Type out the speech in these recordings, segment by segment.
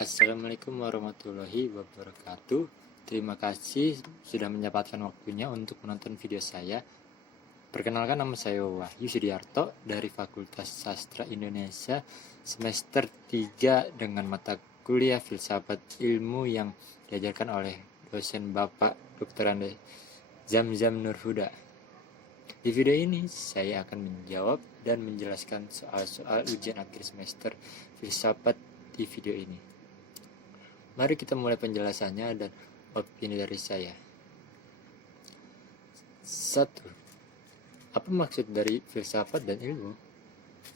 Assalamualaikum warahmatullahi wabarakatuh. Terima kasih sudah menyempatkan waktunya untuk menonton video saya. Perkenalkan, nama saya Wahyu Sudiarto dari Fakultas Sastra Indonesia semester 3 dengan mata kuliah Filsafat Ilmu yang diajarkan oleh dosen Bapak Dr. Ande Zamzam Nurhuda. Di video ini saya akan menjawab dan menjelaskan soal-soal ujian akhir semester filsafat di video ini. Mari kita mulai penjelasannya dan opini dari saya. 1. Apa maksud dari filsafat dan ilmu?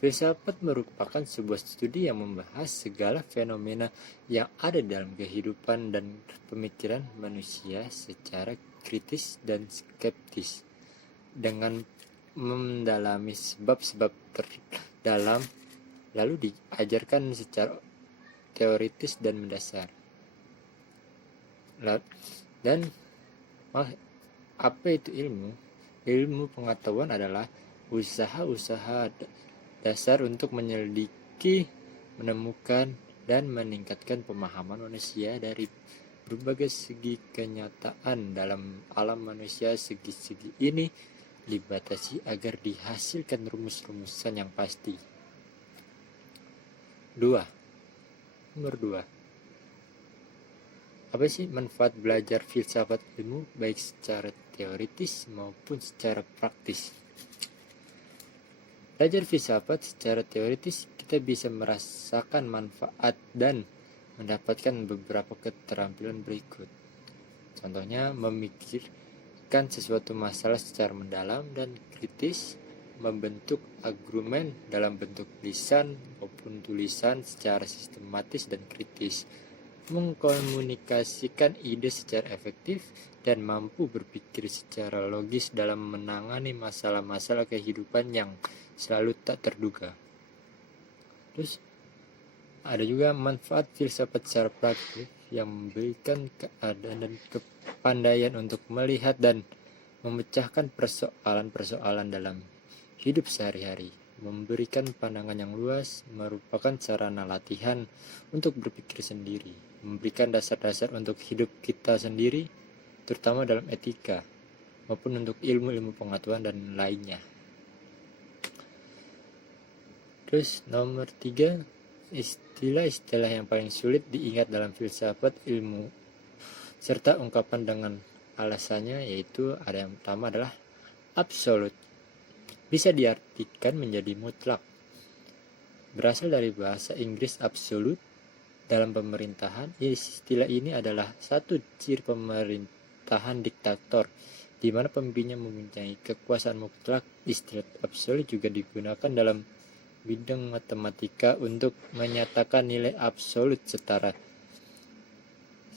Filsafat merupakan sebuah studi yang membahas segala fenomena yang ada dalam kehidupan dan pemikiran manusia secara kritis dan skeptis, dengan mendalami sebab-sebab terdalam, lalu diajarkan secara teoritis dan mendasar. Dan apa itu ilmu? Ilmu pengetahuan adalah usaha-usaha dasar untuk menyelidiki, menemukan, dan meningkatkan pemahaman manusia dari berbagai segi kenyataan dalam alam manusia. Segi-segi ini dibatasi agar dihasilkan rumus-rumusan yang pasti. Nomor 2. Apa sih manfaat belajar filsafat ilmu baik secara teoritis maupun secara praktis? Belajar filsafat secara teoritis kita bisa merasakan manfaat dan mendapatkan beberapa keterampilan berikut. Contohnya, memikirkan sesuatu masalah secara mendalam dan kritis, membentuk argumen dalam bentuk lisan maupun tulisan secara sistematis dan kritis, mengkomunikasikan ide secara efektif, dan mampu berpikir secara logis dalam menangani masalah-masalah kehidupan yang selalu tak terduga. Terus ada juga manfaat filsafat secara praktis yang memberikan keadaan dan kepandaian untuk melihat dan memecahkan persoalan-persoalan dalam hidup sehari-hari. Memberikan pandangan yang luas merupakan sarana latihan untuk berpikir sendiri, memberikan dasar-dasar untuk hidup kita sendiri, terutama dalam etika, maupun untuk ilmu-ilmu pengetahuan dan lainnya. Terus nomor 3, istilah-istilah yang paling sulit diingat dalam filsafat ilmu serta ungkapan dengan alasannya, yaitu ada yang pertama adalah absolut. Bisa diartikan menjadi mutlak. Berasal dari bahasa Inggris absolute. Dalam pemerintahan, istilah ini adalah satu ciri pemerintahan diktator, di mana pemimpinnya mempunyai kekuasaan mutlak. Istilah absolut juga digunakan dalam bidang matematika untuk menyatakan nilai absolut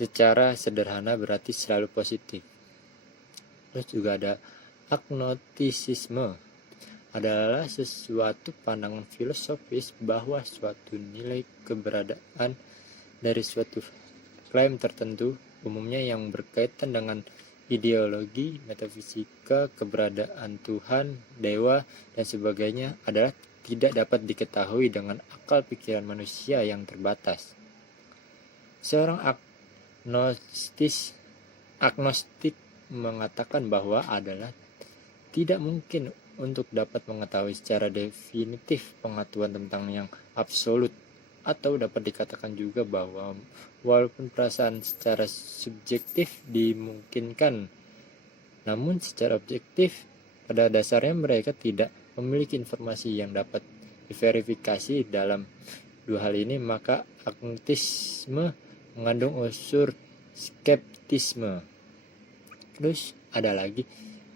secara sederhana berarti selalu positif. Terus juga ada agnostisisme, adalah sesuatu pandangan filosofis bahwa suatu nilai keberadaan dari suatu klaim tertentu, umumnya yang berkaitan dengan ideologi, metafisika, keberadaan Tuhan, dewa, dan sebagainya, adalah tidak dapat diketahui dengan akal pikiran manusia yang terbatas. Seorang agnostik mengatakan bahwa adalah tidak mungkin untuk dapat mengetahui secara definitif pengetahuan tentang yang absolut, atau dapat dikatakan juga bahwa walaupun perasaan secara subjektif dimungkinkan, namun secara objektif pada dasarnya mereka tidak memiliki informasi yang dapat diverifikasi. Dalam dua hal ini, maka agnostisme mengandung unsur skeptisme. Terus ada lagi,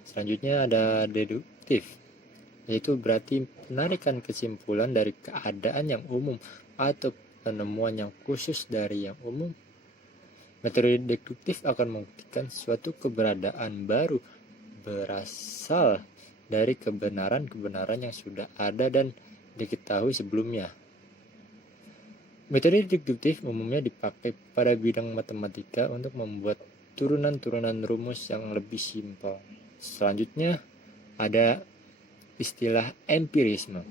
selanjutnya ada deduktif, yaitu berarti penarikan kesimpulan dari keadaan yang umum atau penemuan yang khusus dari yang umum. Metode deduktif akan membuktikan suatu keberadaan baru berasal dari kebenaran-kebenaran yang sudah ada dan diketahui sebelumnya. Metode deduktif umumnya dipakai pada bidang matematika untuk membuat turunan-turunan rumus yang lebih simpel. Selanjutnya ada istilah empirisme.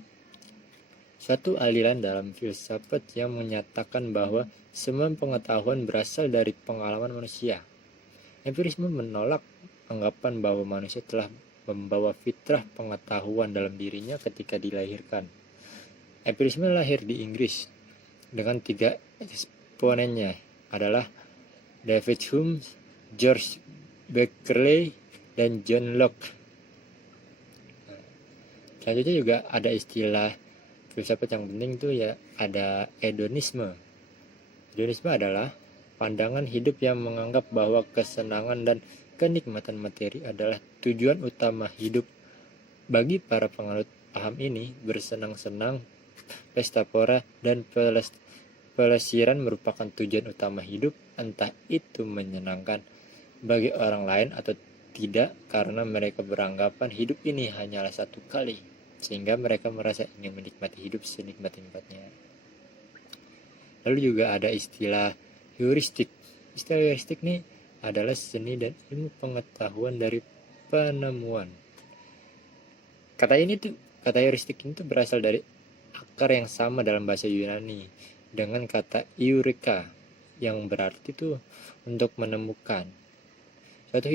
Suatu aliran dalam filsafat yang menyatakan bahwa semua pengetahuan berasal dari pengalaman manusia. Empirisme menolak anggapan bahwa manusia telah membawa fitrah pengetahuan dalam dirinya ketika dilahirkan. Empirisme lahir di Inggris dengan 3 eksponennya adalah David Hume, George Berkeley, dan John Locke. Selanjutnya juga ada istilah filsafat yang penting itu ya, ada hedonisme. Hedonisme adalah pandangan hidup yang menganggap bahwa kesenangan dan kenikmatan materi adalah tujuan utama hidup. Bagi para penganut paham ini, bersenang-senang, pesta pora, dan pelesiran merupakan tujuan utama hidup, entah itu menyenangkan bagi orang lain atau tidak, karena mereka beranggapan hidup ini hanyalah satu kali, sehingga mereka merasa ingin menikmati hidup senikmat-nikmatnya. Lalu juga ada istilah heuristik. Istilah heuristik ini adalah seni dan ilmu pengetahuan dari penemuan. Kata heuristik itu berasal dari akar yang sama dalam bahasa Yunani dengan kata eureka yang berarti itu untuk menemukan. Suatu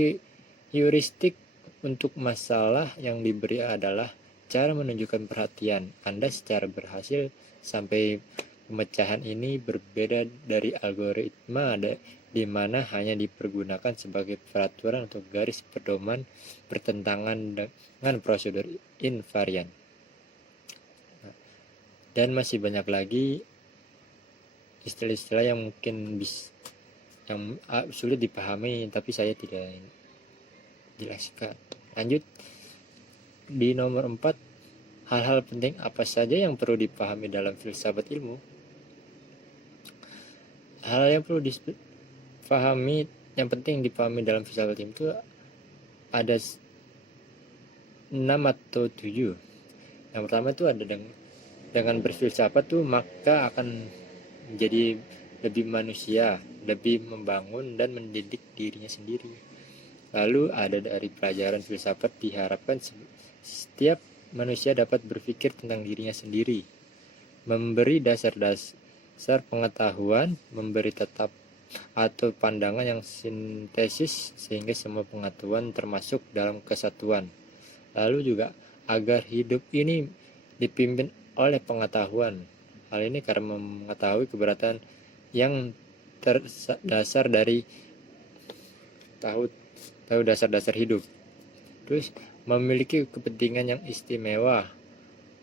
heuristik untuk masalah yang diberi adalah cara menunjukkan perhatian Anda secara berhasil sampai pemecahan ini berbeda dari algoritma di mana hanya dipergunakan sebagai peraturan atau garis pedoman bertentangan dengan prosedur invarian. Dan masih banyak lagi istilah-istilah yang mungkin yang sulit dipahami, tapi saya tidak jelaskan. Lanjut di nomor 4, hal-hal penting apa saja yang perlu dipahami dalam filsafat ilmu. Hal yang perlu dipahami, yang penting dipahami dalam filsafat ilmu itu ada 6 atau 7. Yang pertama itu ada dengan berfilsafat tuh maka akan menjadi lebih manusia, lebih membangun dan mendidik dirinya sendiri. Lalu ada dari pelajaran filsafat diharapkan setiap manusia dapat berpikir tentang dirinya sendiri, memberi dasar pengetahuan, memberi tetap atau pandangan yang sintesis sehingga semua pengetahuan termasuk dalam kesatuan. Lalu juga agar hidup ini dipimpin oleh pengetahuan. Hal ini karena mengetahui keberatan yang terdasar dari tahu dasar-dasar hidup. Terus memiliki kepentingan yang istimewa.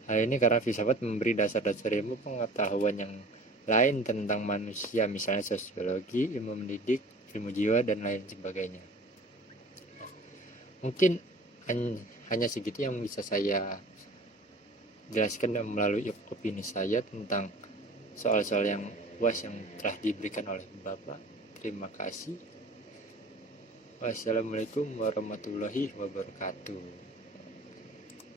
Hal ini karena filsafat memberi dasar-dasar ilmu pengetahuan yang lain tentang manusia, misalnya sosiologi, ilmu mendidik, ilmu jiwa, dan lain sebagainya. Mungkin hanya segitu yang bisa saya jelaskan melalui opini saya tentang soal-soal yang luas yang telah diberikan oleh Bapak. Terima kasih. Wassalamualaikum warahmatullahi wabarakatuh.